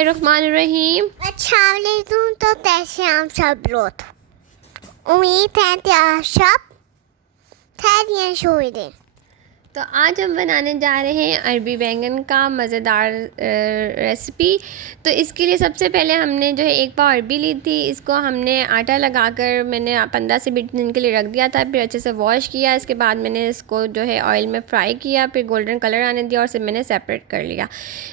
रहीम। अच्छा वालेकुम। तो कैसे हैं आप सब लोग? उम्मीद है कि आप सब खैरियत से होंगे। तो आज हम बनाने जा रहे हैं अरबी बैंगन का मज़ेदार रेसिपी। तो इसके लिए सबसे पहले हमने जो है एक पाव अरबी ली थी। इसको हमने आटा लगाकर मैंने 15 से 20 मिनट के लिए रख दिया था। फिर अच्छे से वॉश किया। इसके बाद मैंने इसको जो है ऑयल में फ्राई किया, फिर गोल्डन कलर आने दिया और इसे मैंने सेपरेट कर लिया।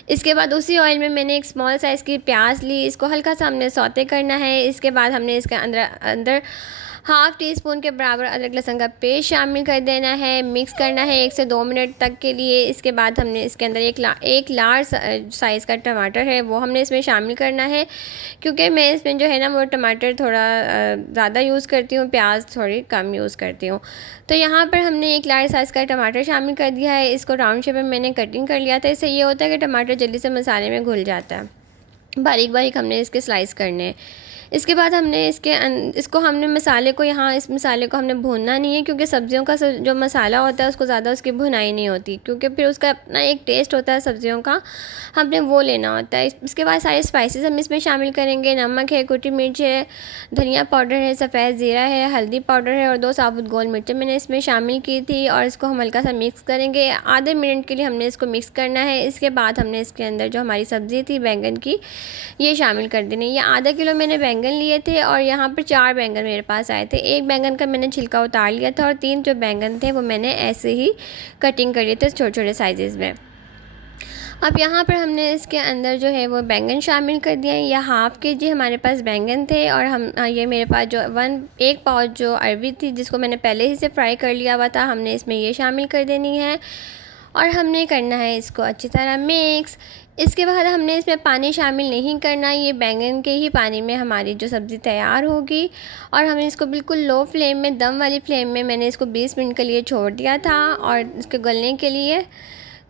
इसके बाद उसी ऑयल में मैंने एक स्मॉल साइज़ की प्याज ली। इसको हल्का सा हमने सौते करना है। इसके बाद हमने इसके अंदर हाफ़ टी स्पून के बराबर अदरक लहसुन का पेस्ट शामिल कर देना है। मिक्स करना है 1 से 2 मिनट तक के लिए। इसके बाद हमने इसके अंदर एक लार्ज साइज़ का टमाटर है वो हमने इसमें शामिल करना है, क्योंकि मैं इसमें जो है ना वो टमाटर थोड़ा ज़्यादा यूज़ करती हूँ, प्याज थोड़ी कम यूज़ करती हूँ। तो यहाँ पर हमने एक लार्ज साइज़ का टमाटर शामिल कर दिया है। इसको राउंड शेप में मैंने कटिंग कर लिया था। इससे ये होता है कि टमाटर जल्दी से मसाले में घुल जाता है। बारीक बारीक हमने इसके स्लाइस करने हैं। इसके बाद हमने इसको हमने मसाले को इस मसाले को हमने भूनना नहीं है, क्योंकि सब्ज़ियों का जो मसाला होता है उसको ज़्यादा उसकी भुनाई नहीं होती, क्योंकि फिर उसका अपना एक टेस्ट होता है सब्ज़ियों का, हमने वो लेना होता है। इसके बाद सारे स्पाइसेस हम इसमें शामिल करेंगे। नमक है, कुटी मिर्च है, धनिया पाउडर है, सफ़ेद ज़ीरा है, हल्दी पाउडर है और 2 साबुत गोल मिर्चें मैंने इसमें शामिल की थी। और इसको हम हल्का सा मिक्स करेंगे। आधे मिनट के लिए हमने इसको मिक्स करना है। इसके बाद हमने इसके अंदर जो हमारी सब्ज़ी थी बैंगन की, ये शामिल कर देनी। ये आधा किलो मैंने बैंगन लिए थे और यहाँ पर 4 बैंगन मेरे पास आए थे। एक बैंगन का मैंने छिलका उतार लिया था और 3 जो बैंगन थे वो मैंने ऐसे ही कटिंग कर लिए थे छोटे छोटे साइज़ में। अब यहाँ पर हमने इसके अंदर जो है वो बैंगन शामिल कर दिए हैं। यह हाफ़ केजी हमारे पास बैंगन थे और ये मेरे पास जो एक पाव जो अरबी थी जिसको मैंने पहले ही से फ्राई कर लिया हुआ था, हमने इसमें ये शामिल कर देनी है और हमने करना है इसको अच्छी तरह मिक्स। इसके बाद हमने इसमें पानी शामिल नहीं करना, ये बैंगन के ही पानी में हमारी जो सब्ज़ी तैयार होगी। और हमने इसको बिल्कुल लो फ्लेम में, दम वाली फ्लेम में मैंने इसको 20 मिनट के लिए छोड़ दिया था और इसके गलने के लिए।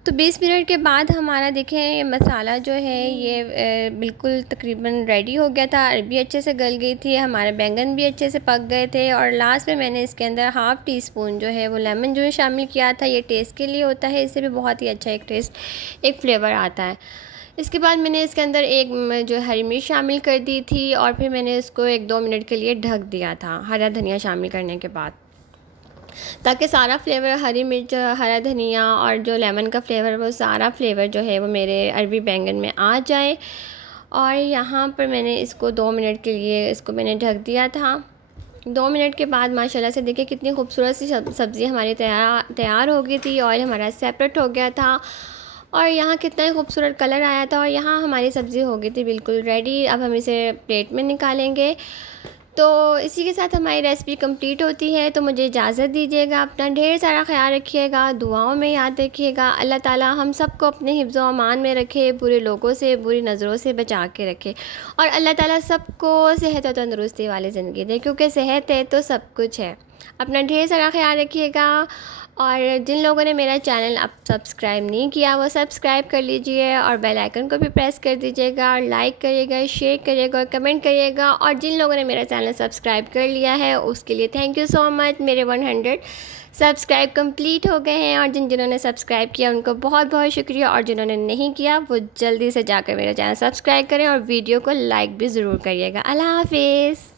तो 20 मिनट के बाद हमारा देखें ये मसाला जो है ये बिल्कुल तकरीबन रेडी हो गया था। अरबी अच्छे से गल गई थी, हमारे बैंगन भी अच्छे से पक गए थे और लास्ट में मैंने इसके अंदर हाफ़ टी स्पून जो है वो लेमन जूस शामिल किया था। ये टेस्ट के लिए होता है, इससे भी बहुत ही अच्छा एक फ्लेवर आता है। इसके बाद मैंने इसके अंदर एक जो हरी मिर्च शामिल कर दी थी और फिर मैंने इसको 1-2 मिनट के लिए ढक दिया था हरा धनिया शामिल करने के बाद, ताकि सारा फ्लेवर हरी मिर्च, हरा धनिया और जो लेमन का फ्लेवर वो सारा फ्लेवर जो है वो मेरे अरबी बैंगन में आ जाए। और यहाँ पर मैंने इसको 2 मिनट के लिए इसको मैंने ढक दिया था। 2 मिनट के बाद माशाल्लाह से देखिए कितनी खूबसूरत सी सब्ज़ी हमारी तैयार हो गई थी। ऑयल हमारा सेपरेट हो गया था और यहाँ कितना ही खूबसूरत कलर आया था और यहाँ हमारी सब्ज़ी हो गई थी बिल्कुल रेडी। अब हम इसे प्लेट में निकालेंगे। तो इसी के साथ हमारी रेसिपी कंप्लीट होती है। तो मुझे इजाज़त दीजिएगा। अपना ढेर सारा ख्याल रखिएगा, दुआओं में याद रखिएगा। अल्लाह ताला हम सबको अपने हिफ्ज़ व अमान में रखे, बुरे लोगों से, बुरी नज़रों से बचा के रखे और अल्लाह ताला सबको सेहत और तंदुरुस्ती वाली ज़िंदगी दे, क्योंकि सेहत है तो सब कुछ है। अपना ढेर सारा ख्याल रखिएगा और जिन लोगों ने मेरा चैनल अब सब्सक्राइब नहीं किया वो सब्सक्राइब कर लीजिए और बेल आइकन को भी प्रेस कर दीजिएगा और लाइक करिएगा, शेयर करिएगा और कमेंट करिएगा। और जिन लोगों ने मेरा चैनल सब्सक्राइब कर लिया है उसके लिए थैंक यू सो मच। मेरे 100 सब्सक्राइब कंप्लीट हो गए हैं और जिन्होंने सब्सक्राइब किया उनको बहुत बहुत शुक्रिया और जिन्होंने नहीं किया वो जल्दी से जाकर मेरा चैनल सब्सक्राइब करें और वीडियो को लाइक भी ज़रूर करिएगा। अल्लाह हाफिज़।